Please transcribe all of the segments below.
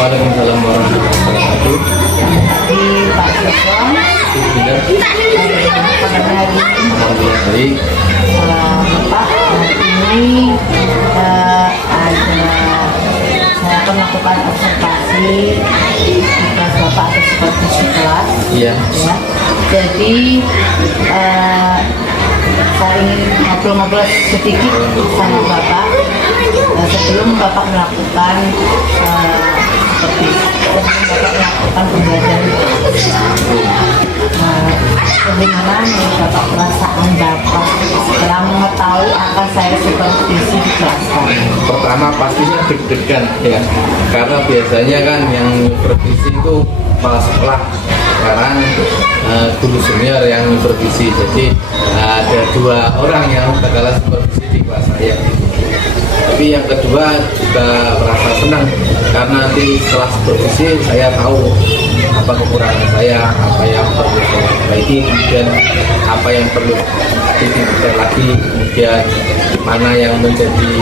Waalaikumsalam warahmatullahi wabarakatuh. Di Pak Sukong, Tidak. pada hari ini Alhamdulillah baik. Bapak hari ini saya akan melakukan observasi tugas Bapak atau supervisi kelas. Iya. Ya. Jadi saya ingin ngobrol-ngobrol sedikit sama Bapak sebelum Bapak melakukan pembelajaran. Bagaimana menurut Bapak perasaan Bapak setelah mengetahui akan saya supervisi di kelas kami? Pertama pastinya deg-degan ya, karena biasanya kan yang supervisi itu kepala sekolah. Sekarang guru senior yang supervisi, jadi ada 2 orang yang bakalan supervisi di kelas saya. Tapi yang kedua juga merasa senang karena nanti setelah supervisi saya tahu apa kekurangan saya, apa yang perlu saya perbaiki, kemudian apa yang perlu ditingkatkan lagi, kemudian mana yang menjadi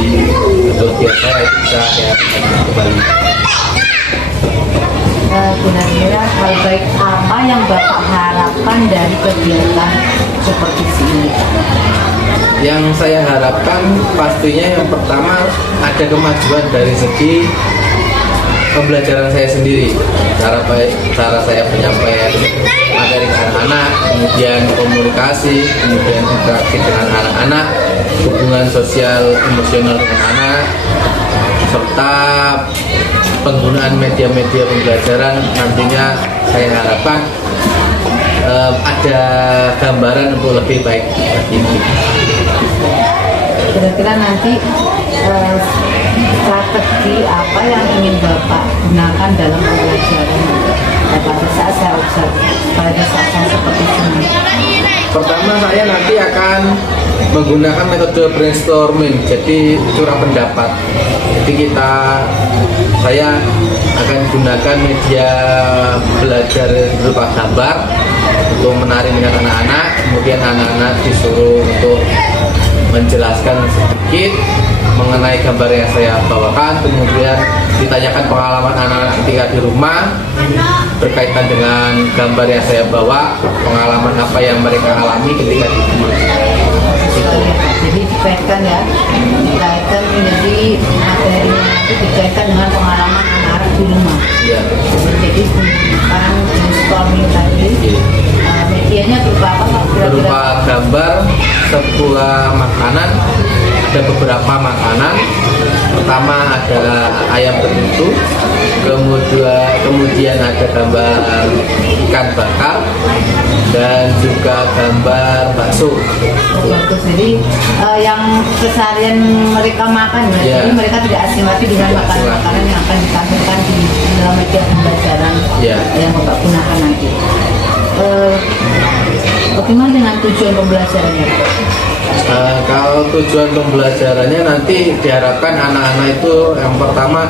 kelebihan saya bisa saya kembali. Kira-kira hal baik apa yang Bapak harapkan dari kegiatan supervisi ini? Yang saya harapkan pastinya yang pertama ada kemajuan dari segi pembelajaran saya sendiri, cara saya penyampaian materi ke anak-anak, kemudian komunikasi, kemudian interaksi dengan anak-anak, hubungan sosial emosional dengan anak, serta penggunaan media-media pembelajaran. Nantinya saya harapkan ada gambaran untuk lebih baik ini. Kira-kira nanti strategi apa yang ingin Bapak gunakan dalam pembelajaran pada saat saya observasi, pada saat saya seperti ini? Pertama saya nanti akan menggunakan metode brainstorming, jadi curah pendapat. Jadi saya akan gunakan media belajar berupa gambar untuk menarik minat anak-anak, kemudian anak-anak disuruh untuk menjelaskan sedikit mengenai gambar yang saya bawakan, kemudian ditanyakan pengalaman anak-anak ketika di rumah berkaitan dengan gambar yang saya bawa, pengalaman apa yang mereka alami ketika di rumah. Jadi dikaitkan ya, dikaitkan menjadi materinya itu dikaitkan dengan pengalaman anak-anak di rumah. Ya. Jadi menggunakan brainstorming tadi, medianya berupa apa Pak? Berupa gambar sebuah makanan, ada beberapa makanan. Pertama ada ayam betutu, kemudian ada gambar ikan bakar, dan juga gambar bakso. Bagus, jadi yang keseharian mereka makan ya, Ya. jadi mereka tidak asing lagi dengan makanan-makanan yang akan ditampilkan di dalam media pembelajaran Ya. yang Bapak gunakan nanti. Bagaimana dengan tujuan pembelajarannya? Kalau tujuan pembelajarannya nanti diharapkan anak-anak itu yang pertama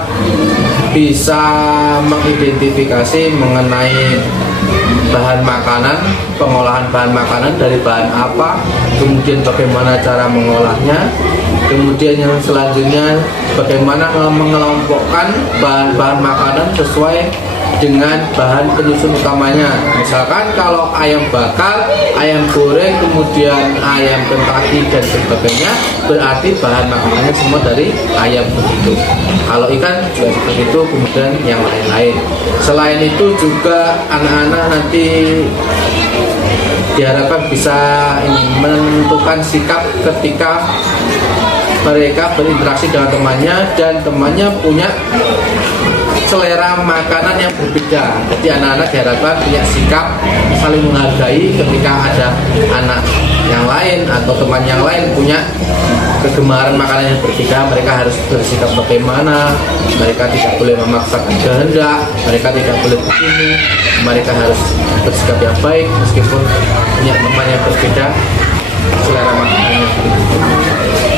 bisa mengidentifikasi mengenai bahan makanan, pengolahan bahan makanan dari bahan apa, kemudian bagaimana cara mengolahnya, kemudian yang selanjutnya bagaimana mengelompokkan bahan-bahan makanan sesuai dengan bahan penyusun utamanya. Misalkan kalau ayam bakar, ayam goreng, kemudian ayam Kentucky dan sebagainya, berarti bahan makanannya semua dari ayam begitu. Kalau ikan juga seperti itu, kemudian yang lain-lain. Selain itu juga anak-anak nanti diharapkan bisa menentukan sikap ketika mereka berinteraksi dengan temannya dan temannya punya selera makanan yang berbeda. Jadi anak-anak diharapkan punya sikap saling menghargai ketika ada anak yang lain atau teman yang lain punya kegemaran makanan yang berbeda, mereka harus bersikap bagaimana, mereka tidak boleh memaksakan kehendak, mereka tidak boleh begini, mereka harus bersikap yang baik meskipun punya teman yang berbeda selera makanannya.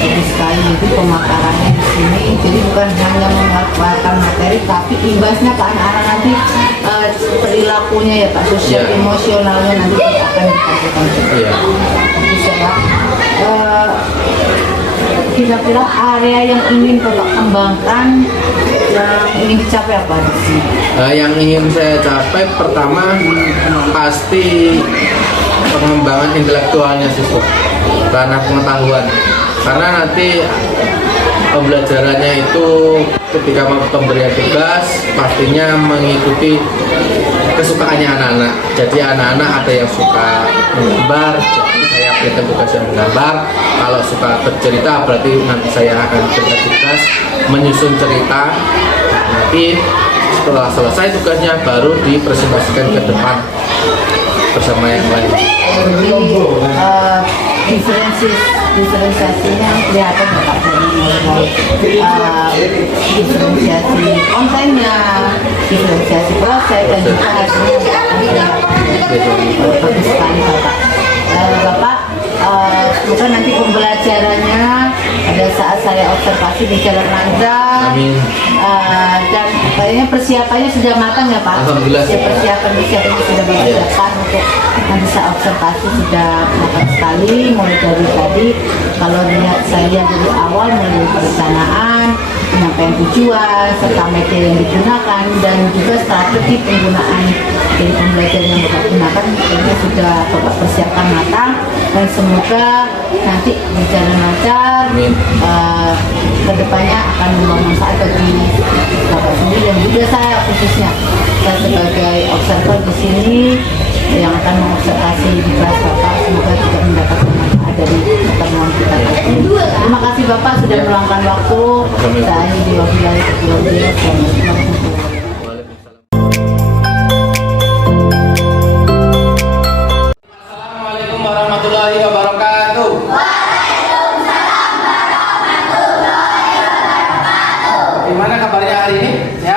Jadi sekali itu pemakarannya di sini, jadi bukan hanya mengeluarkan materi, tapi imbasnya ke anak-anak nanti perilakunya ya Pak, sosial emosionalnya nanti akan ditampilkan. Iya. Bisa ya. kira-kira area yang ingin Bapak kembangkan, yang ingin dicapai apa di sini? Yang ingin saya capai pertama pasti pengembangan intelektualnya siswa, ranah pengetahuan. Karena nanti pembelajarannya itu ketika pemberian tugas pastinya mengikuti kesukaannya anak-anak. Jadi anak-anak ada yang suka menggambar, jadi saya berikan tugas yang menggambar. Kalau suka bercerita berarti nanti saya akan berikan tugas menyusun cerita. Nanti setelah selesai tugasnya baru dipresentasikan ke depan bersama yang lain. Jadi diferensiasinya kelihatan Bapak dari mulai diferensiasi kontennya, diferensiasi proses dan juga hasilnya bagus sekali Bapak. Bapak semoga nanti pembelajarannya pada saat saya observasi di jalan lancar. Amin. Dan kayaknya persiapannya sudah matang ya Pak. Alhamdulillah. Persiapannya sudah dilakukan untuk nanti saya observasi sudah matang sekali. Mulai dari tadi kalau saya lihat dari awal mulai dari perencanaan, penyampaian tujuan, serta media yang digunakan dan juga strategi penggunaan dari pembelajaran yang Bapak gunakan ini sudah Bapak persiapkan matang dan semoga nanti berjalan lancar. Kedepannya akan membawa manfaat bagi Bapak sendiri dan juga saya khususnya sebagai observer di sini yang akan mengobservasi di kelas Bapak, semoga juga mendapatkan manfaat dari pertemuan kita. Terima kasih Bapak sudah meluangkan waktu. Saya diwakili Ketua Beliau. Assalamualaikum warahmatullahi wabarakatuh. Gimana kabarnya hari ini? Ya?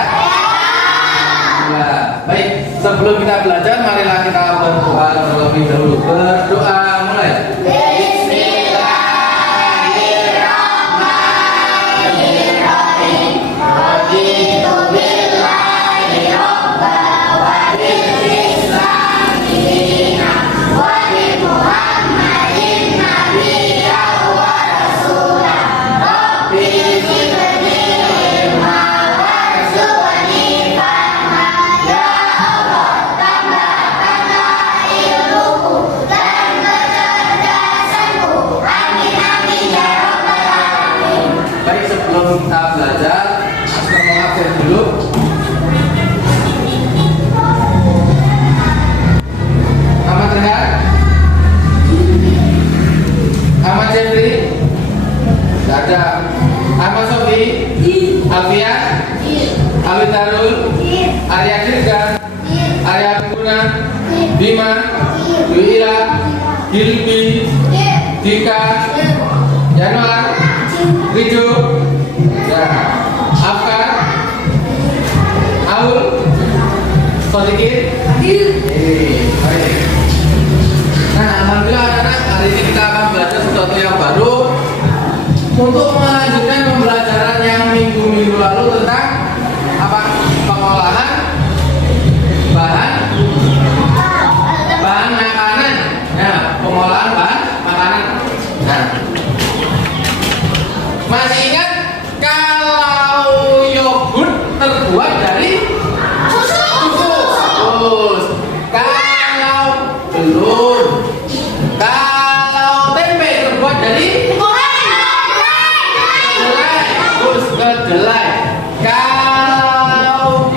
Ya. Baik, sebelum kita belajar, marilah kita berdoa terlebih dahulu. Berdoa mulai. Baik, sebelum kita belajar, kita mau absen dulu. Ahmad Rehan, Ahmad Jeffrey, tidak ada. Ahmad Sofi, Alfian, Alwi Tarul, Arya Kirga, Arya Purna, Bima, Dwi Ira, Gilbi, Dika, Januar, Rijo, ya, Afkar, Aul, Sodikin, baik. Nah, alhamdulillah anak-anak, hari ini kita akan belajar sesuatu yang baru untuk melanjutkan pembelajaran yang minggu-minggu lalu tentang apa? Pengolahan bahan makanan. Ya, pengolahan bahan makanan. Nah, masih ingat kalau yogurt terbuat dari susu? Terus kalau belum, kalau tempe terbuat dari kedelai. Kalau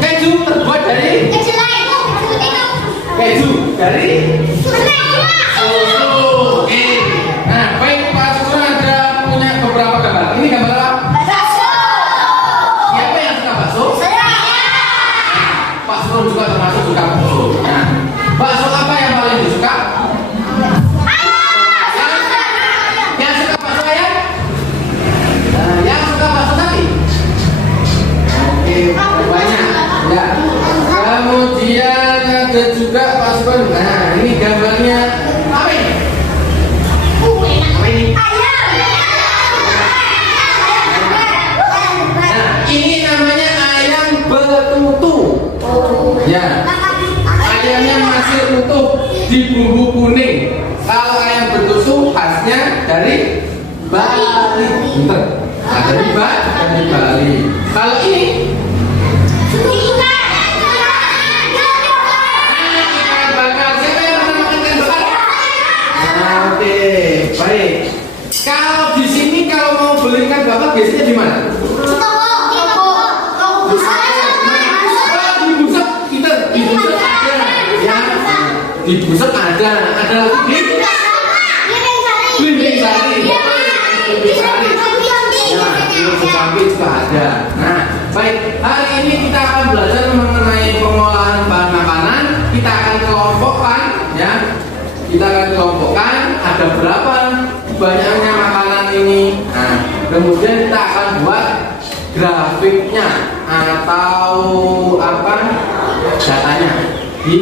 keju terbuat dari keju dari susu. Oke. Nah, baik Pak Sugeng ada punya beberapa gambar. Ini gambar apa? Siapa yang suka bakso? Pak Sugeng juga termasuk suka bakso. Nah, bakso apa yang paling disuka? Yang suka bakso ayam? Nah, yang suka bakso sapi? Oke, banyak. Ya. Kemudian ada juga Pak Sugeng. Nah, ini gambarnya apa ini? Apa ini? Ini namanya ayam betutu. Ya, ayamnya masih utuh di bumbu kuning. Kalau ayam betutu khasnya dari Bali. Pinter. Ada di Bali. Kalau ini bakar. Siapa yang menamakan ikan bakar? Oke, baik. Kalau di sini kalau mau beli ikan bakar biasanya di mana? Di Buset, kita di Buset ada, ya. Di Buset ada lagi di Blimbing Sari. Ya, di Sesambi juga ada. Nah, baik. Hari ini kita akan belajar mengenai pengolahan bahan makanan. Kita akan kelompokkan, ya. Kita akan kelompokkan ada berapa banyaknya makanan ini. Nah, kemudian kita akan buat grafiknya atau apa datanya di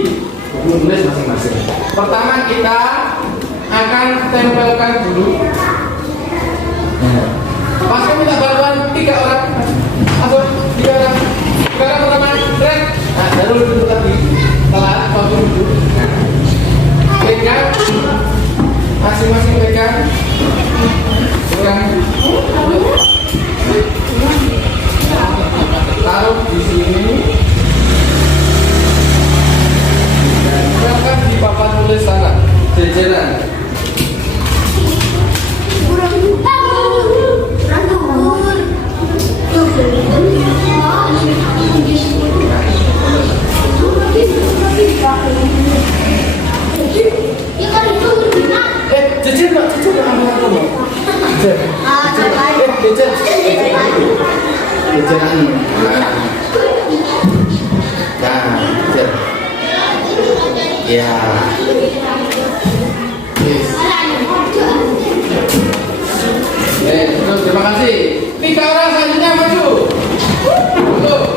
buku tulis masing-masing. Pertama kita akan tempelkan dulu. Pas minta bantuan 3 orang. Atau 3 orang. 3 orang pertama, keren. Nah, baru duduk lagi. Telat, waktu duduk. Pegang. Masing-masing pegang. Taruh di sini. Silakan di papan tulis sana. Jajaran. Ya. Terima kasih. 3 orang selanjutnya maju. Tuh.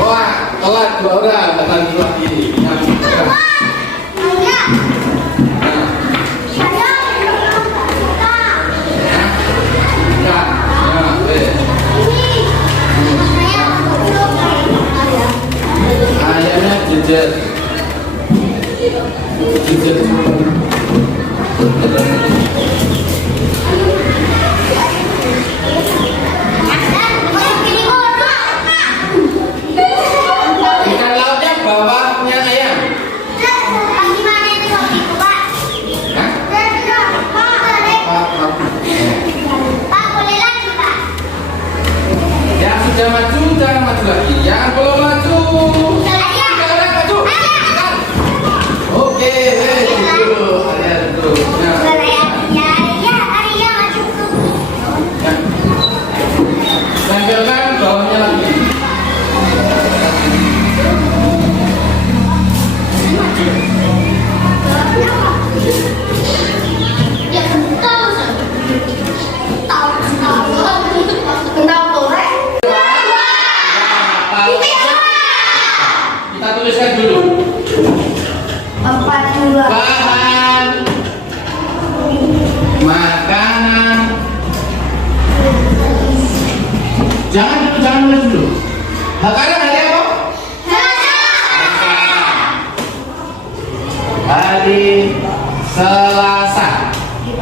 Wah, telat 2 orang, datang lagi. Ayahnya jejer. Ikan lautnya bawahnya ayam. Yang sudah maju jangan maju lagi. Yang belum maju. Oke, dulu. Ada dulu. Tempelkan bawahnya lagi. Kita tuliskan dulu. Bahan makanan. Jangan nulis dulu. Sekarang hari apa? Hari Selasa.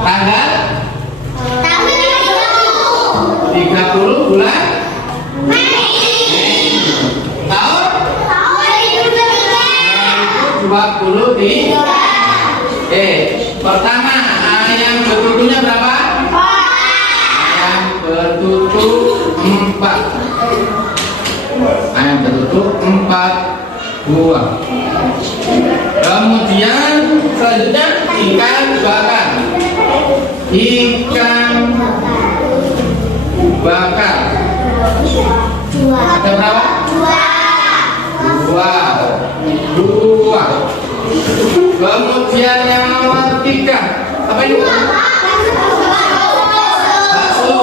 Tanggal 30 bulan tahun 2023. Pertama, ayam betutunya berapa? 4. Ayam betutu 4. Ayam betutu 4 buah. Kemudian selanjutnya ikan bakar. Ikan bakar. Ada berapa? 2. Kemudian yang nomor 3. Apa ini? Bakso.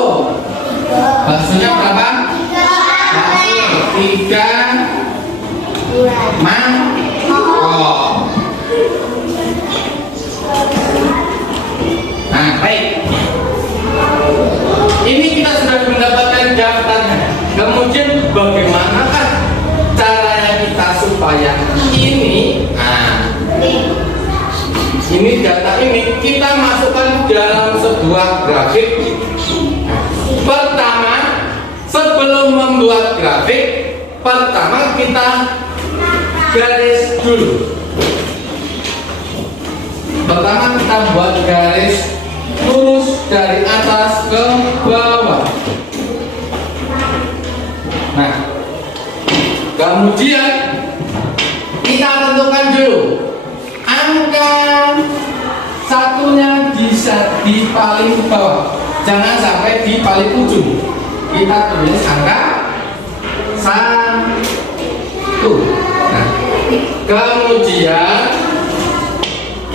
Baksonya berapa? 3 mangkok. Nah, baik. Ini kita sudah mendapatkan daftarnya. Kemudian bagaimanakah caranya kita supaya ini, ini data ini kita masukkan dalam sebuah grafik membuat grafik, pertama kita garis dulu. Pertama kita buat garis lurus dari atas ke bawah. Nah, kemudian kita tentukan dulu angka satunya bisa di paling bawah, jangan sampai di paling ujung. Kita tulis angka 1. Nah, kemudian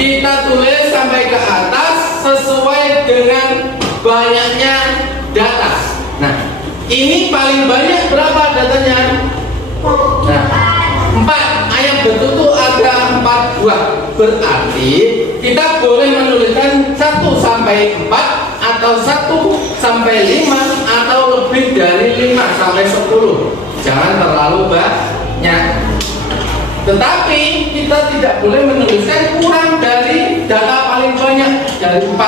kita tulis sampai ke atas sesuai dengan banyaknya data. Nah, ini paling banyak berapa datanya? Nah, 4. Ayam betutu ada 4 buah. Berarti kita boleh menuliskan 1 sampai 4 atau 1 sampai 5 atau lebih dari 5 sampai 10. Jangan terlalu banyak. Tetapi kita tidak boleh menuliskan kurang dari data paling banyak dari 4.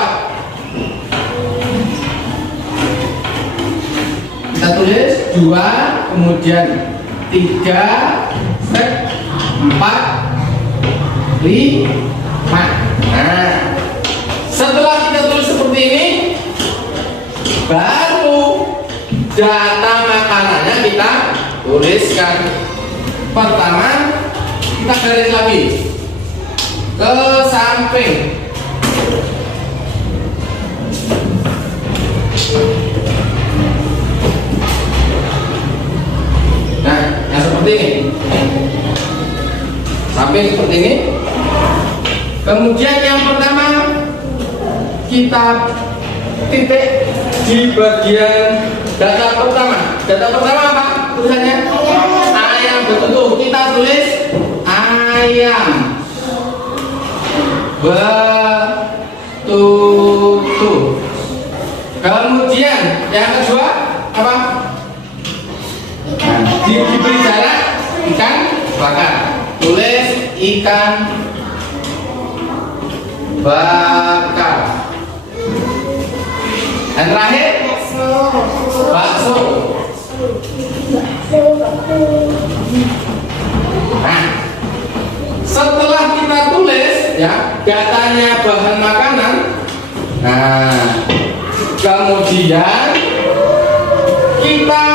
Kita tulis 2, kemudian 3, 4, 5. Nah, setelah kita tulis seperti ini, baru data makanannya kita tuliskan. Pertama, kita garis lagi ke samping. Nah, yang seperti ini, samping seperti ini. Kemudian yang pertama kita titik di bagian data pertama. Data pertama apa tulisannya? Ayam betutu. Kita tulis ayam betutu. Kemudian yang kedua apa? Nah, diberi jarak ikan bakar. Tulis ikan bakar. Dan terakhir bakso. Nah, setelah kita tulis ya datanya bahan makanan, nah kemudian kita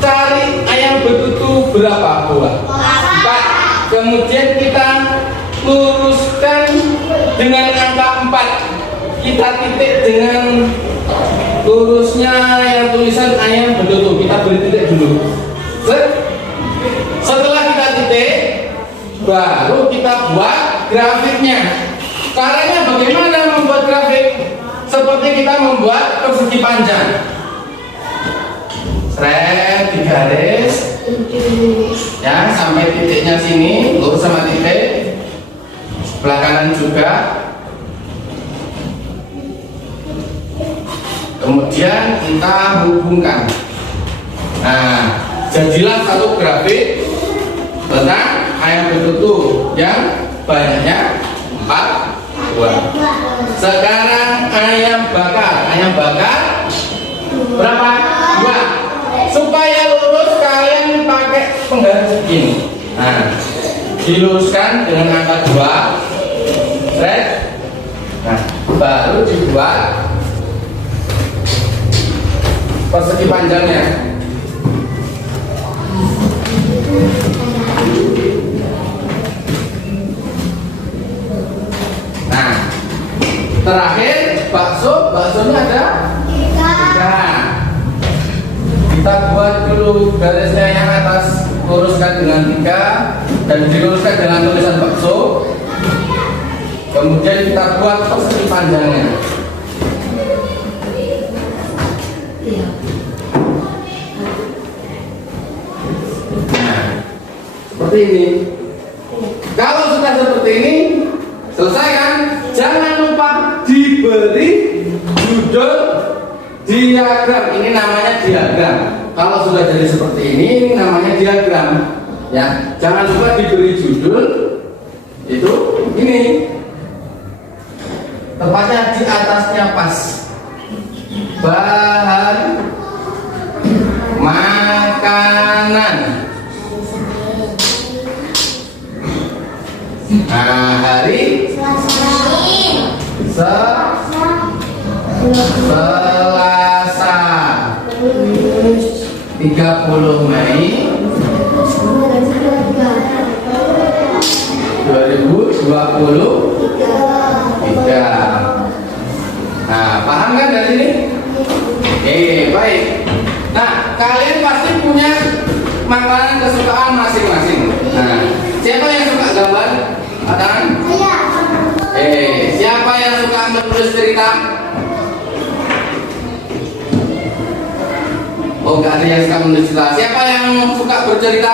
cari ayam betutu berapa buah? 4. Kemudian kita luruskan dengan angka 4. Kita titik dengan lurusnya yang tulisan ayam betutu. Kita beri titik dulu. Setelah kita titik, baru kita buat grafiknya. Caranya bagaimana membuat grafik? Seperti kita membuat persegi panjang. Di garis ya sampai titiknya sini, lurus sama titik. Sebelah kanan juga. Kemudian kita hubungkan. Nah, jadilah satu grafik tentang ayam betutu yang banyaknya 4 buah. Sekarang ayam bakar. Ayam bakar berapa? 2. Supaya lurus kalian pakai penggaris ini. Nah, diluruskan dengan angka 2. Nah, baru dibuat persegi panjangnya. Nah, terakhir baksonya ada 3. Kita buat dulu garisnya yang atas, luruskan dengan 3 dan diluruskan dengan tulisan bakso. Kemudian kita buat persegi panjangnya. Nah, seperti ini. Kalau sudah seperti ini, selesai kan? Jangan lupa diberi judul diagram. Ini namanya diagram. Kalau sudah jadi seperti ini namanya diagram. Ya, jangan lupa diberi judul itu ini. Tepatnya di atasnya pas. Bahan Nah, hari Selasa 30 Mei 2023. Nah, paham kan dari sini? Baik. Nah, kalian pasti punya makanan kesukaan masing-masing. Nah, siapa yang suka gambar? Tangan? Siapa yang suka menulis cerita? Oh, nggak ada yang suka menulis cerita. Siapa yang suka bercerita?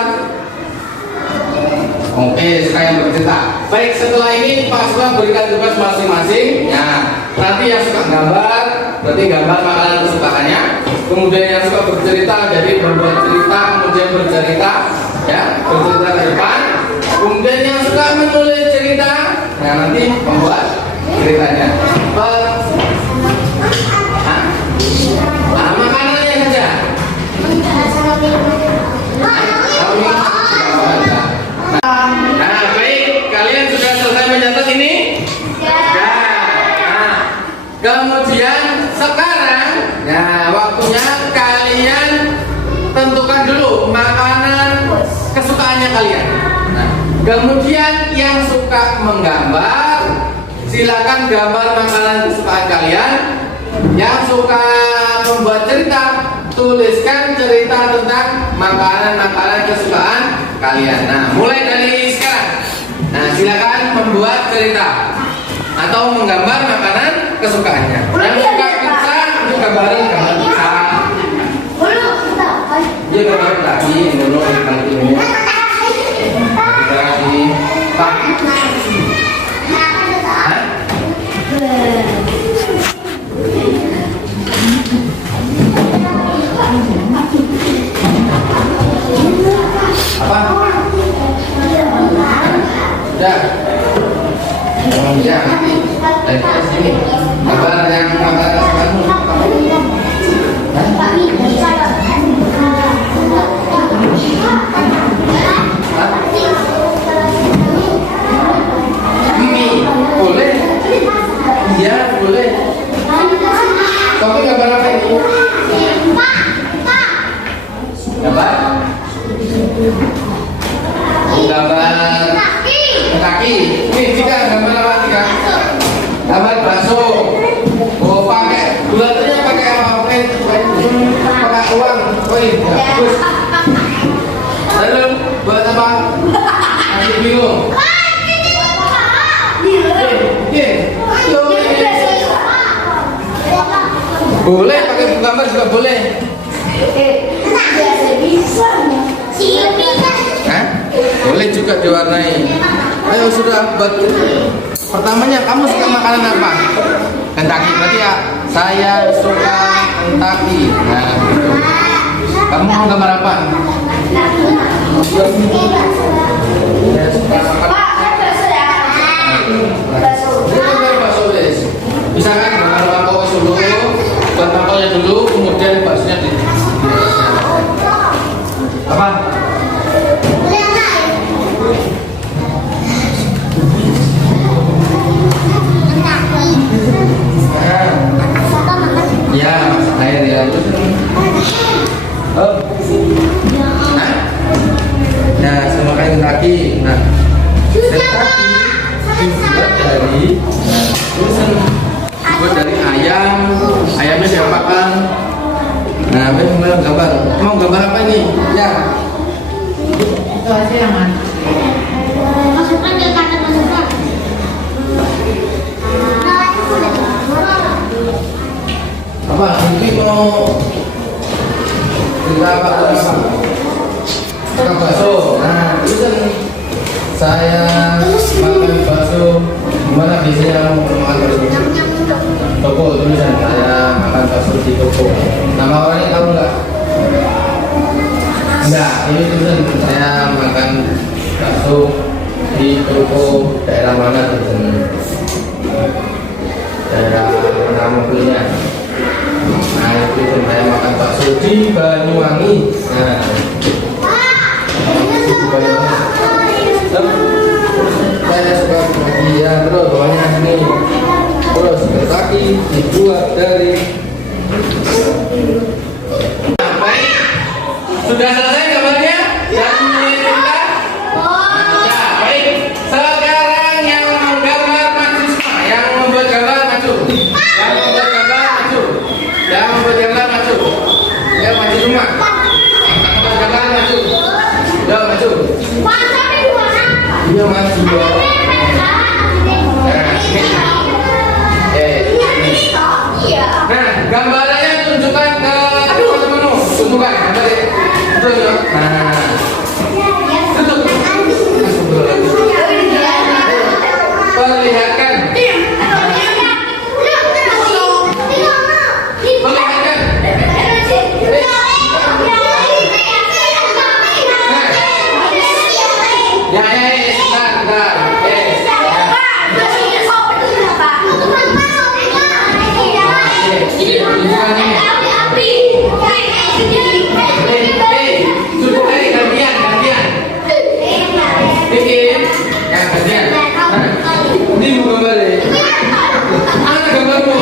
Oke, suka yang bercerita. Baik, setelah ini Pak Sula berikan tugas masing-masing. Nah, nanti yang suka gambar, berarti gambar makanan kesukaannya. Kemudian yang suka bercerita, jadi berbuat cerita, kemudian bercerita, ya, bercerita ke depan. Kemudian yang suka menulis cerita, nah nanti membuat ceritanya. Makanannya saja. Nah, baik, kalian sudah selesai mencatat ini? Ya. Nah, kemudian sekarang, nah waktunya kalian tentukan dulu makanan kesukaannya kalian. Nah, kemudian yang suka menggambar, silakan gambar makanan kesukaan kalian. Yang suka membuat cerita, tuliskan cerita tentang makanan-makanan kesukaan kalian. Nah, mulai dari sekarang. Nah, silakan membuat cerita atau menggambar makanan kesukaannya. Yang suka pizza, itu gambarin gambar pizza. Dia gambar lagi, dulu ini. Lagi, Pak. Apa? Ya. Ya. Dari sini. Gambar yang makanan kesukaanmu. Boleh? Iya, boleh. Tapi gambar apa ini? Gambar? Gambar kaki. Ini Tika, gambar apa Tika? Gambar bakso. Oh, pakai bulatnya pakai apa? Pakai uang. Oh iya, bagus. Lalu buat apa? Masih bingung. Boleh pakai gambar juga boleh. Hah? Boleh juga diwarnai. Ayo sudah buat. Pertamanya kamu suka makanan apa? Kentucky. Berarti ya saya suka Kentucky. Nah, gitu. Kamu mau gambar apa? Saya suka makan. Bisa kan gambar mangkok dulu, buat mangkoknya dulu, kemudian baksonya di apa? Ya, air ya. Oh. Nah, sama kayak Kentucky. Nah, Kentucky dibuat dari tulisan buat dari ayam. Ayamnya diapakan? Nah, mau gambar. Mau gambar apa ini? Ya. Itu aja yang mana? Masukkan ke kanan, masukkan. Apa? Mungkin mau cerita apa? Makan bakso. Nah, tulisan saya makan bakso. Gimana biasanya makan bakso? Toko tulisan saya makan bakso di toko. Nama orangnya tahu nggak? Enggak, ini tulisan saya makan bakso di toko daerah mana tulisan? Daerah mana mobilnya? Nah, itu saya makan bakso di Banyuwangi. Nah, bakso di Banyuwangi. Saya suka dibuat dari. Baik, sudah selesai gambarnya? Yang kita? Nah, baik. Sekarang yang menggambar maju semua, yang membuat gambar maju, yang membuat gambar maju, yang membuat gambar maju, ya maju semua. Membuat gambar maju, ya maju. Iya maju. Nah, gambarannya tunjukkan ke teman-temanmu. Tunjukkan gambarnya. Tunjuk. Nah, tutup. Perlihatkan. Perlihatkan. Ya, sebentar. Ini mau gambar. Mana gambarmu?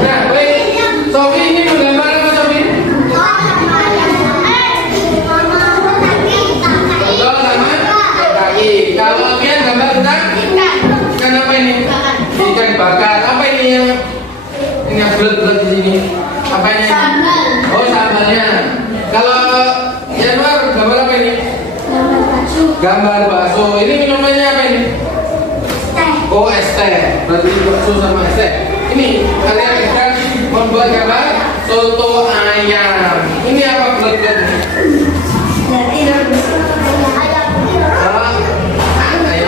Nah, baik. Sofi ini menggambar apa Sofi? Contoh sama kaki. Kalau Mian gambar tentang ikan apa ini? Ikan bakar. Apa ini yang bulat-bulat di sini? Apa ini? Oh, sambalnya. Kalau Januar gambar apa ini? Gambar bakso. Ini minumannya apa ini? Oh, es teh. Berarti bakso sama es teh. Ini kalian akan membuat gambar soto ayam. Ini apa bulat-bulat ini?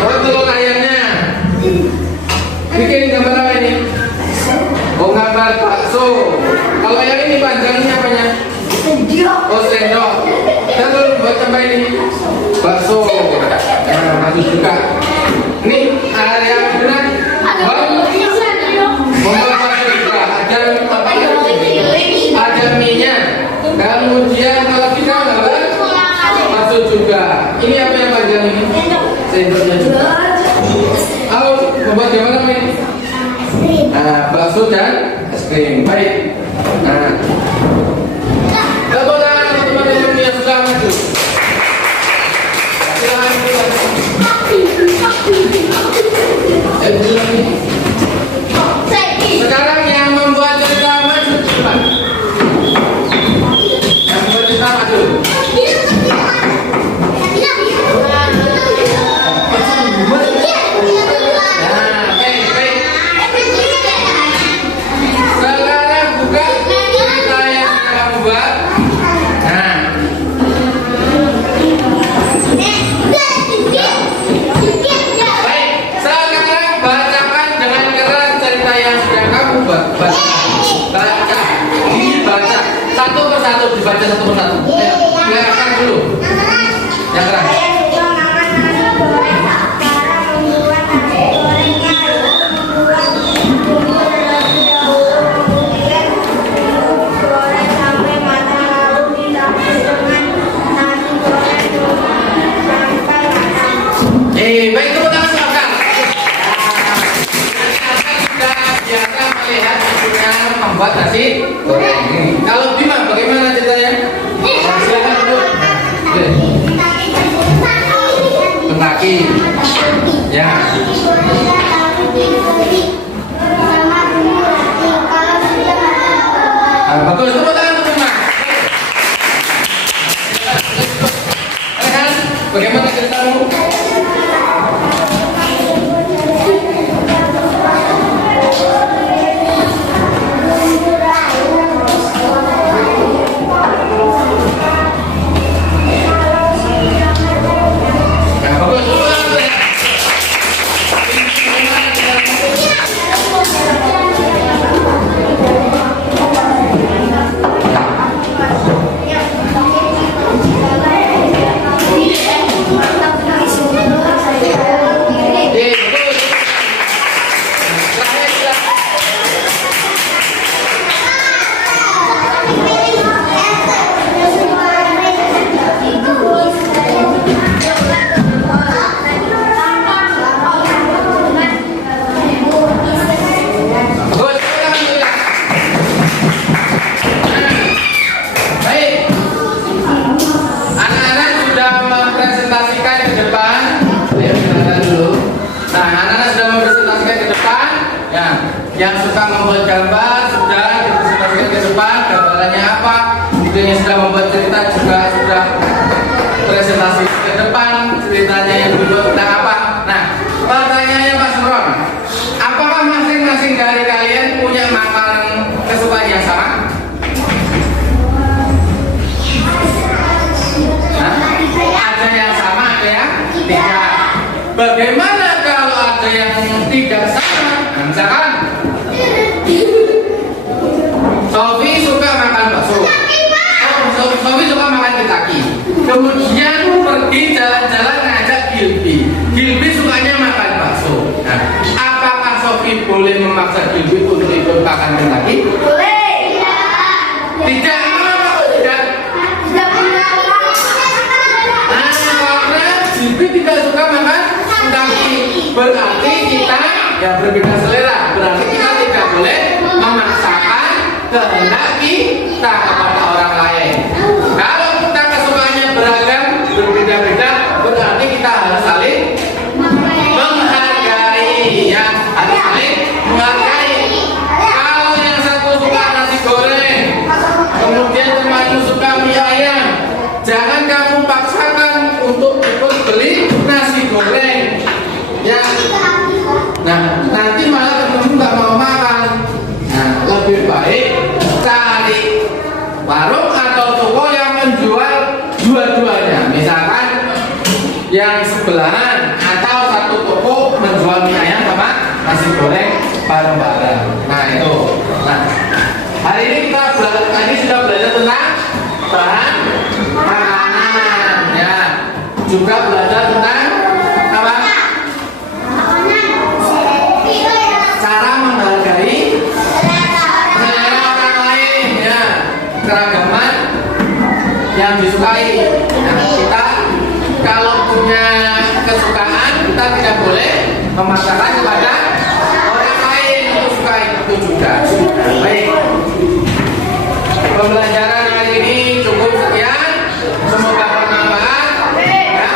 Oh, telur ayamnya. Bikin gambar apa ini? Oh, gambar bakso. Kalau yang ini panjangnya apanya? Oh, sendok. Dan lalu buat apa ini? Bakso. Nah, bagus juga. Ini area mana? Membuat bakso juga. Ada mie-nya. Kemudian kalau kita gambar bakso juga. Ini apa yang panjang ini? Sendoknya juga. Halo, membuat gambar apa ini? Nah, bakso dan es krim. Baik. Nah, tepuk tangan untuk teman-teman yang sudah maju. Silakan. Sekarang yang membuat cerita maju cepat. Yang membuat cerita maju. Nah, baik. Sekarang buka cerita yang kamu buat. Nah. Baik, sekarang bacakan dengan keras cerita yang sudah kamu buat. Baca, dibaca satu persatu, dibaca satu persatu. Silakan dulu. Yang keras. Baik, tepuk tangan silakan. Sudah biasa melihat ibunya membuat nasi goreng. Kalau Bima bagaimana ceritanya? Silakan dulu. Kaki. Ya. Bagus, tepuk tangan teman-teman. Bagaimana ceritamu? dulu. Nah, anak-anak sudah mempresentasikan ke depan. Ya, yang suka membuat gambar sudah dipresentasikan ke depan. Gambarannya apa? Itu yang sudah membuat cerita juga sudah presentasi ke depan. Ceritanya yang dibuat tentang apa? Nah, pertanyaannya Pak Semron, apakah masing-masing dari kalian punya makanan kesukaan yang sama? Hah? Ada yang sama, ada yang tidak. Bagaimana kalau ada yang tidak sama? Nah, misalkan Sofi suka makan bakso. Sofi suka makan Kentucky. Kemudian pergi jalan-jalan ngajak Gilby sukanya makan bakso. Nah, apakah Sofi boleh memaksa Gilby untuk ikut makan Kentucky? Boleh. Tidak. Kenapa tidak? Nah, karena Gilby tidak suka makan Kentucky, berarti kita ya berbeda selera. Berarti kita tidak boleh memaksakan kehendak kita kepada orang lain. Kalau kita kesukaannya beragam, berbeda-beda, berarti kita harus saling menghargai, ya, harus saling menghargai. Kalau yang satu suka nasi goreng, kemudian temanmu suka mie ayam, jangan kamu paksakan untuk ikut beli nasi goreng, ya. Nah, nanti malah temenmu nggak mau makan. Nah, lebih baik cari warung atau toko yang menjual dua-duanya. Misalkan yang sebelahan atau satu toko menjual mie ayam sama nasi goreng bareng-bareng. Nah, itu. Nah, hari ini kita sudah belajar tentang bahan makanan, ya. Juga belajar tentang apa? Cara menghargai selera orang lain, ya, keragaman yang disukai. Nah, kita kalau punya kesukaan, kita tidak boleh memaksakan kepada orang lain untuk suka itu juga. Baik, pembelajaran hari ini cukup sekian. Semoga bermanfaat. Ya.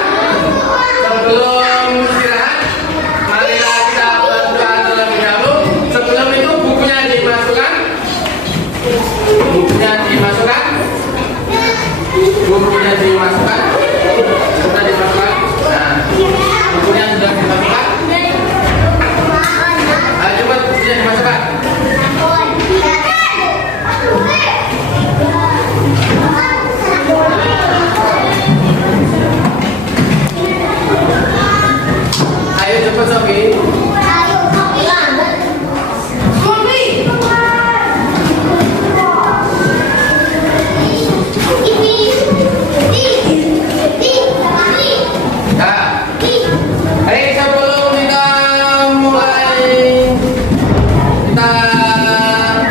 Sebelum istirahat, marilah kita berdoa terlebih dahulu. Sebelum itu bukunya dimasukkan. Bukunya dimasukkan. Sudah dimasukkan. Nah, bukunya sudah dimasukkan. Ayo cepat bukunya dimasukkan. Ayo cepat Sofi. Nah, baik, sebelum kita mulai kita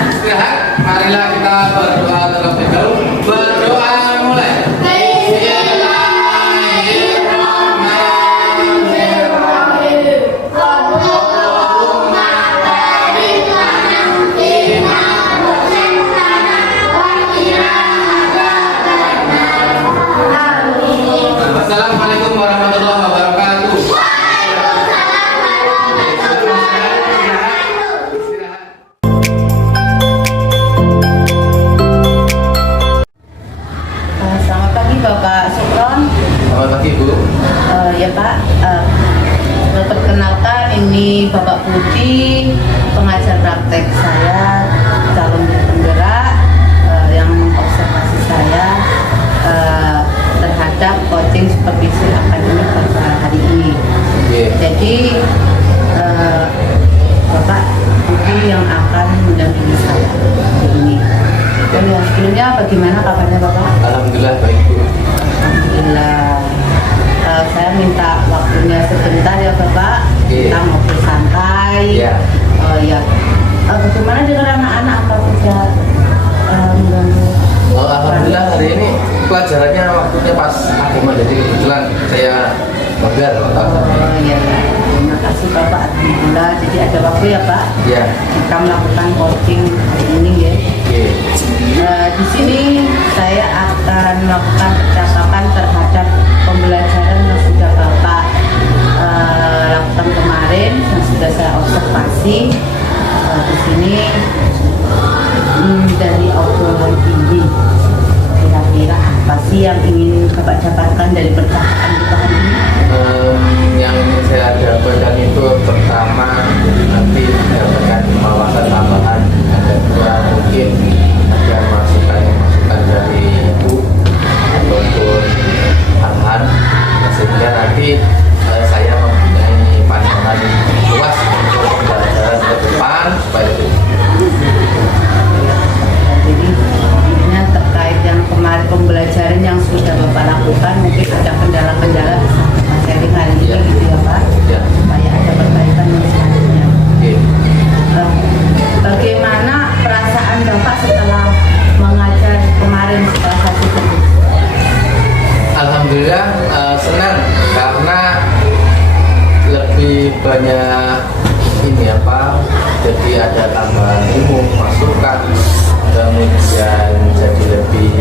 istirahat, marilah kita berdoa terlebih dahulu. Berdoa mulai. Assalamualaikum warahmatullahi wabarakatuh. Selamat pagi Bapak Sukron. Selamat pagi Bu. Ya Pak, perkenalkan ini Bapak Budi, pengajar praktek saya, calon penggerak yang mengobservasi saya terhadap coaching supervisi akademik pada hari ini. Jadi Bapak Budi yang akan mendampingi saya hari ini. Dan yang sebelumnya bagaimana kabarnya Bapak? Alhamdulillah baik Bu. Alhamdulillah. Saya minta waktunya sebentar ya Bapak. Kita ngobrol santai. Iya. Ya. Bagaimana dengan anak-anak? Apa tidak mengganggu? Alhamdulillah hari ini pelajarannya waktunya pas agama, jadi kebetulan saya bangga. Oh iya. Terima kasih Bapak. Alhamdulillah. Jadi ada waktu ya Pak. Ya. Kita melakukan coaching hari ini ya. Di sini saya akan melakukan percakapan terhadap pembelajaran yang sudah Bapak bervariasi. Di sini dari obrolan ini kira-kira apa sih yang ingin Bapak dapatkan dari percakapan kita hari ini? Yang saya dapatkan itu pertama nanti mendapatkan wawasan tambahan, yang kedua mungkin ada masukan dari ibu ataupun Arhan, sehingga nanti saya mempunyai pandangan luas untuk pembelajaran ke depan supaya Jadi intinya terkait yang kemarin pembelajaran yang sudah Bapak lakukan, mungkin ada kendala-kendala bisa Mas sharing hari ini Ya. gitu ya Pak, Ya. supaya ada perbaikan yang selanjutnya. Oke. Bagaimana perasaan Bapak setelah mengajar kemarin setelah satu tersebut? Alhamdulillah senang karena lebih banyak ini apa, jadi ada tambahan ilmu, masukan, kemudian jadi lebih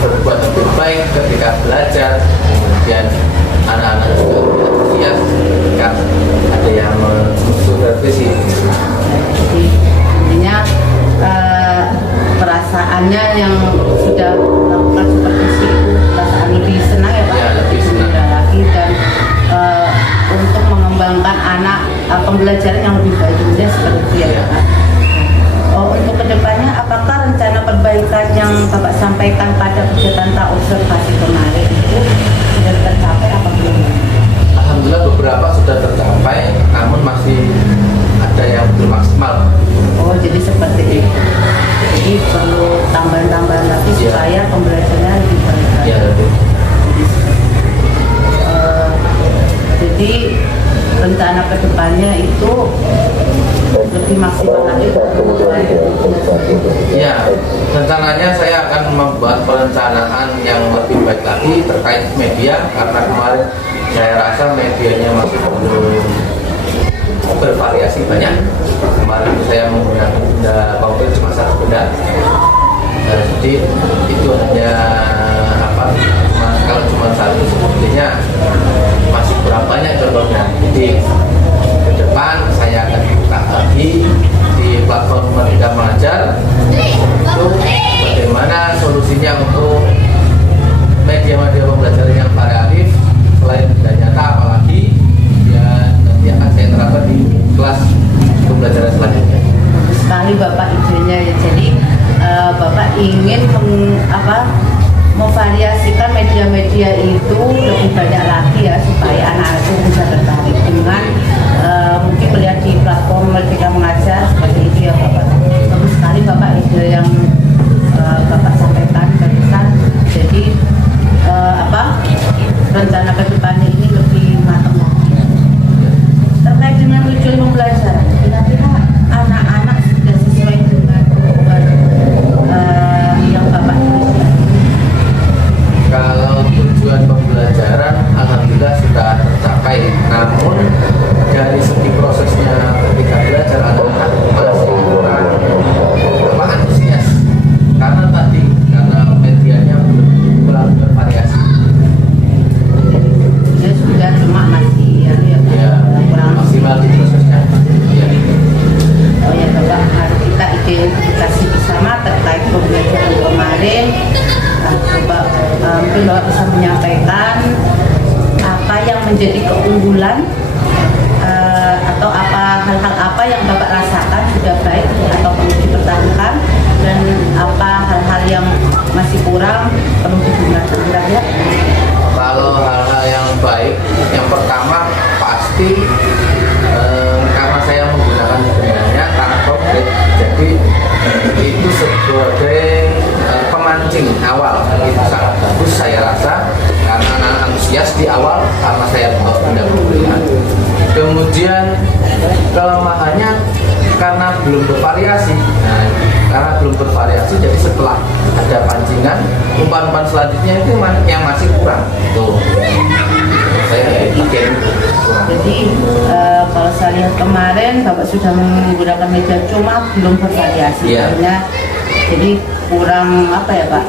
berbuat lebih baik ketika belajar, kemudian anak-anak juga antusias ketika ada yang supervisi. Jadi intinya perasaannya yang sudah melakukan supervisi itu perasaan lebih senang ya Pak? Ya, lebih senang. Mudah lagi dan untuk mengembangkan anak pembelajaran yang lebih baik juga seperti itu ya Ya. Pak. Untuk kedepannya apakah rencana perbaikan yang Bapak sampaikan pada kegiatan observasi kemarin itu sudah tercapai apa belum? Alhamdulillah beberapa sudah tercapai, namun masih ada yang belum maksimal. Oh jadi seperti itu. Jadi perlu tambahan-tambahan lagi Ya. supaya pembelajarannya lebih baik. Ya, lebih. Jadi rencana kedepannya itu lebih maksimal lagi untuk kebutuhan. Ya, rencananya saya akan membuat perencanaan yang lebih baik lagi terkait media, karena kemarin saya rasa medianya masih belum bervariasi banyak. Kemarin itu saya menggunakan benda konkret cuma satu benda. Jadi itu hanya apa? Kalau cuma satu sepertinya masih kurang banyak contohnya. Jadi ke depan saya akan buka lagi di platform Merdeka Mengajar itu bagaimana solusinya untuk media-media pembelajaran yang variatif selain benda nyata, apalagi dan nanti akan saya terapkan di kelas pembelajaran selanjutnya. Bagus sekali Bapak idenya ya. Jadi Bapak ingin memvariasikan media-media itu lebih banyak lagi ya supaya anak-anak itu bisa tertarik dengan mungkin melihat di platform Merdeka Mengajar seperti itu ya Bapak. Bagus sekali Bapak ide yang Bapak sampaikan barusan. Jadi rencana kedepannya ini lebih matang lagi. Terkait dengan tujuan pembelajaran, kira-kira anak-anak sudah sesuai dengan yang Bapak tuliskan. Kalau tujuan pembelajaran alhamdulillah sudah tercapai, namun dari segi prosesnya ketika belajar anak-anak masih kurang antusias karena medianya belum bervariasi. Ya sudah cuma masih ya kurang Maksimal di prosesnya. Ya. Oh ya Bapak, harus kita identifikasi bersama terkait pembelajaran kemarin. Coba mungkin Bapak bisa menyampaikan apa yang menjadi keunggulan atau hal-hal apa yang Bapak rasakan sudah baik atau perlu dipertahankan, dan apa hal-hal yang masih kurang perlu digunakan ya. Kalau hal-hal yang baik, yang pertama pasti karena saya menggunakan benangnya tanah konkret, jadi itu sebagai pemancing awal itu sangat bagus saya rasa, karena anak antusias di awal karena saya bawa benda pembelian. Kemudian kelemahannya karena belum bervariasi. Nah, karena belum bervariasi, jadi setelah ada pancingan, umpan-umpan selanjutnya itu yang masih kurang. Tuh, saya bikin kurang. Jadi kalau saya lihat kemarin Bapak sudah menggunakan meja cuma belum bervariasi, Iya. artinya jadi kurang apa ya Pak,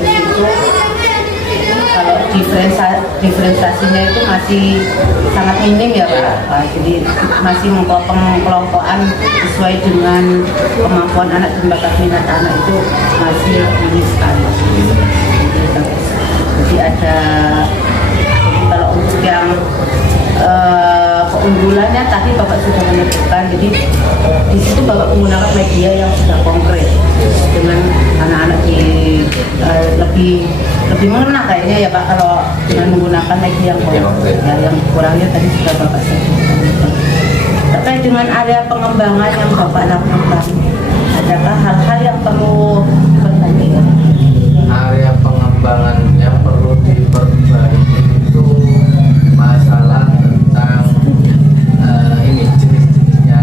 di situ kalau diferensiasinya itu masih sangat minim ya Pak. Jadi masih pengelompokan sesuai dengan kemampuan anak dan bakat minat anak itu masih minim sekali. Jadi ada, kalau untuk yang keunggulannya tadi Bapak sudah menyebutkan, jadi di situ Bapak menggunakan media yang sudah konkret dengan anak-anak lebih mengena kayaknya ya Pak, kalau dengan menggunakan media yang konkret. Ya, yang kurangnya tadi sudah Bapak sebutkan. Terkait dengan area pengembangan yang Bapak lakukan, adakah hal-hal yang perlu diperbaiki? Area pengembangan yang perlu diperbaiki itu masalah tentang ini jenis-jenisnya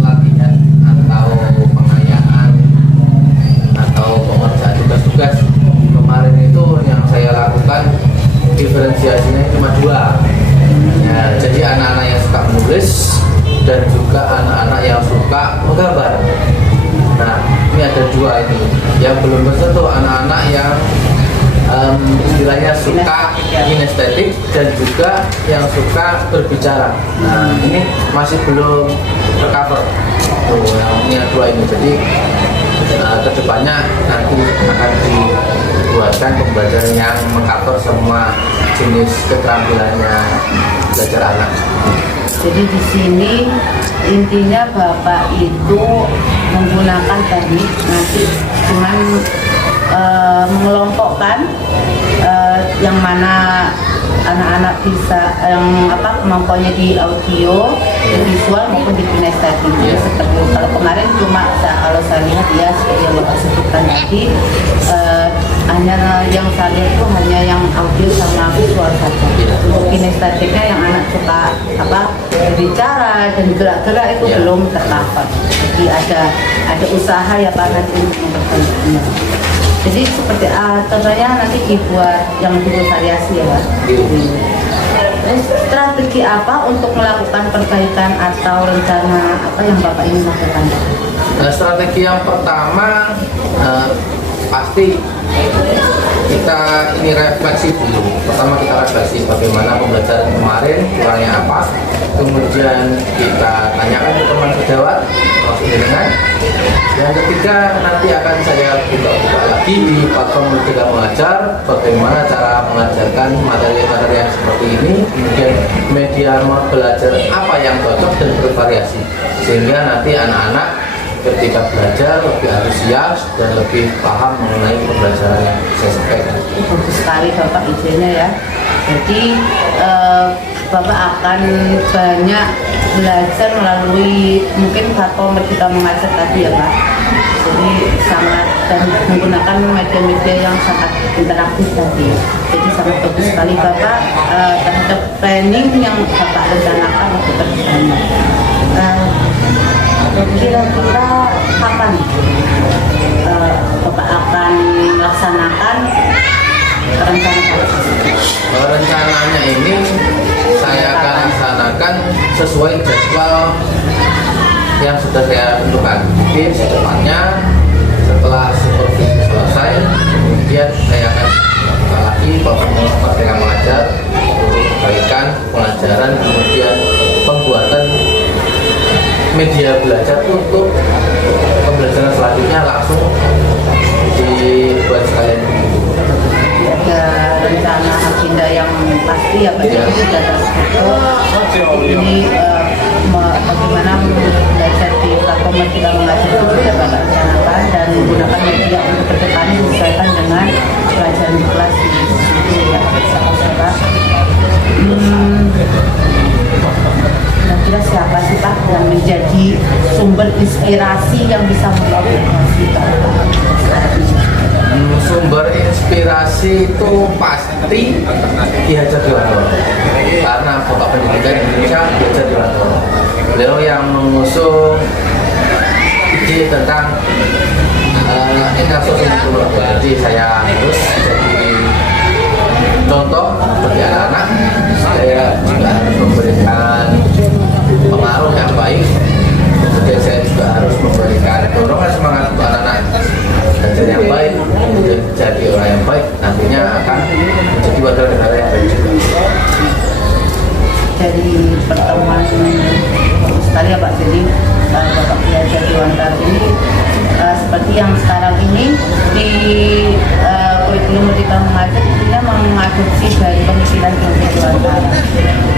latihan atau pengayaan atau pengerjaan tugas-tugas. Kemarin itu yang saya lakukan diferensiasinya cuma 2 ya, jadi anak-anak yang suka menulis dan juga anak-anak yang suka menggambar. Nah, ini ada 2 ini yang belum bersentuh, anak-anak yang istilahnya suka kinestetik dan juga yang suka berbicara. Nah, ini masih belum tercover tuh yang 2 ini. Jadi kedepannya nanti akan dibuatkan pembelajaran yang mengcover semua jenis keterampilannya belajar anak. Jadi di sini intinya Bapak itu menggunakan teknik nanti dengan mengelompokkan yang mana anak-anak bisa kemampuannya di audio, di visual maupun di kinestetik. Seperti kalau kemarin cuma kalau saya lihat ya seperti yang Bapak sebutkan tadi, hanya yang saya lihat itu hanya yang audio sama visual saja. Untuk kinestetiknya yang anak suka berbicara dan gerak-gerak itu belum tercover. Jadi ada usaha ya Pak nanti untuk memperbaikinya. Jadi seperti contohnya nanti dibuat yang bervariasi ya Pak. Strategi apa untuk melakukan perbaikan atau rencana apa yang Bapak ingin lakukan? Strategi yang pertama pasti kita ini refleksi dulu. Pertama kita refleksi bagaimana pembelajaran kemarin, kurangnya apa. Kemudian kita tanyakan ke teman sejawat, termasuk dengan. Yang ketiga nanti akan saya buka lagi di platform Merdeka Mengajar bagaimana cara mengajarkan materi-materi yang seperti ini, kemudian media belajar apa yang cocok dan bervariasi sehingga nanti anak-anak ketika belajar lebih antusias dan lebih paham mengenai pembelajaran yang saya sampaikan. Bagus sekali Bapak idenya ya. Jadi Bapak akan banyak belajar melalui mungkin platform Merdeka Mengajar tadi ya Pak. Jadi sangat dan menggunakan media-media yang sangat interaktif tadi. Jadi sangat bagus sekali Bapak terhadap planning yang Bapak rencanakan untuk kedepannya. Kira-kira kapan Bapak akan melaksanakan rencana Bapak? Rencananya ini saya akan laksanakan sesuai jadwal yang sudah saya tentukan. Jadi secepatnya setelah supervisi selesai, kemudian saya akan buka lagi platform Merdeka Mengajar untuk perbaikan pengajaran, kemudian pembuatan media belajar untuk pembelajaran selanjutnya langsung dibuat sekalian. Ada rencana agenda yang pasti ya Pak, jadi sudah terstruktur. Ini bagaimana belajar di platform Merdeka Mengajar itu sudah Bapak rencanakan dan menggunakan media untuk kedepannya disesuaikan dengan pelajaran di kelas di situ ya saudara. Kira-kira siapa sih Pak yang menjadi sumber inspirasi yang bisa memotivasi Bapak? Sumber inspirasi itu pasti Ki Hajar Dewantara, karena Bapak Pendidikan Indonesia Ki Hajar Dewantara. Beliau yang mengusung ide tentang inklusi kultural. Jadi saya harus jadi contoh bagi anak-anak. Saya juga harus memberikan pengaruh yang baik. Kemudian saya juga harus memberikan dorongan semangat untuk anak-anak belajar yang baik, kemudian jadi orang yang baik nantinya akan menjadi dari pertemuan sekali ya Pak. Jadi Bapak Kiai Jatiwantar ini seperti yang sekarang ini di kurikulum Merdeka Mengajar intinya mengadopsi dari pemikiran Kiai Jatiwantar,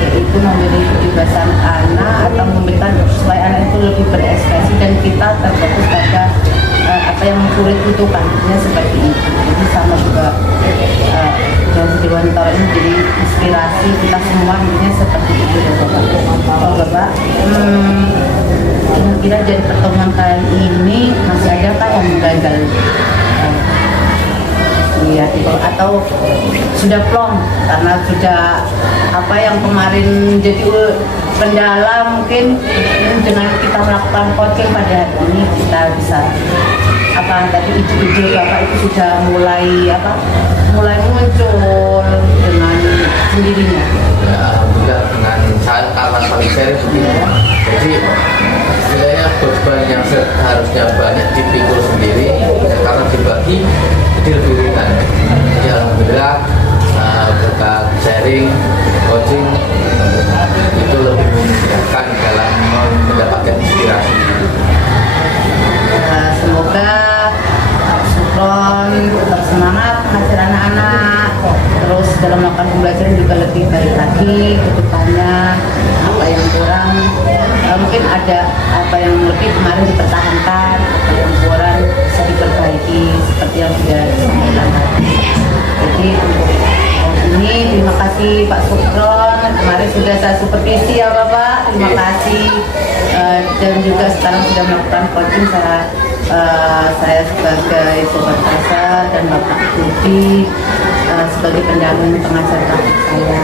yaitu memberi kebebasan anak atau memberikan supaya anak itu lebih berekspresi dan kita terfokus pada apa yang kulit butuhkan, seperti itu. Jadi sama juga dan Jatiwantar ini jadi inspirasi kita semua, intinya seperti itu ya Bapak. Oh Bapak, kira-kira dari pertemuan kali ini masih ada kan yang gagal? Iya, atau sudah plong karena sudah apa yang kemarin jadi kendala mungkin dengan kita melakukan coaching pada hari ini kita bisa apa tadi ide-ide Bapak itu sudah mulai muncul dengan sendirinya. Ya, alhamdulillah dengan saya karena paling serius begini. Jadi sebenarnya beban yang seharusnya banyak dipikul sendiri ya, karena dibagi jadi lebih ringan. Jadi alhamdulillah berkat sharing, coaching itu lebih memudahkan dalam mendapatkan inspirasi. Semoga Pak Sukron tetap semangat mengajar anak-anak, terus dalam melakukan pembelajaran juga lebih baik lagi ke depannya. Apa yang kurang mungkin ada apa yang lebih kemarin dipertahankan, apa yang kurang bisa diperbaiki seperti yang sudah disampaikan tadi. Jadi untuk ini terima kasih Pak Sukron, kemarin sudah saya supervisi ya Bapak, terima kasih. Dan juga sekarang sudah melakukan coaching saya sebagai sobat rasa dan Bapak Budi sebagai pendamping pengajar praktik saya.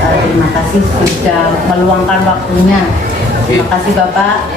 Terima kasih sudah meluangkan waktunya. Terima kasih Bapak.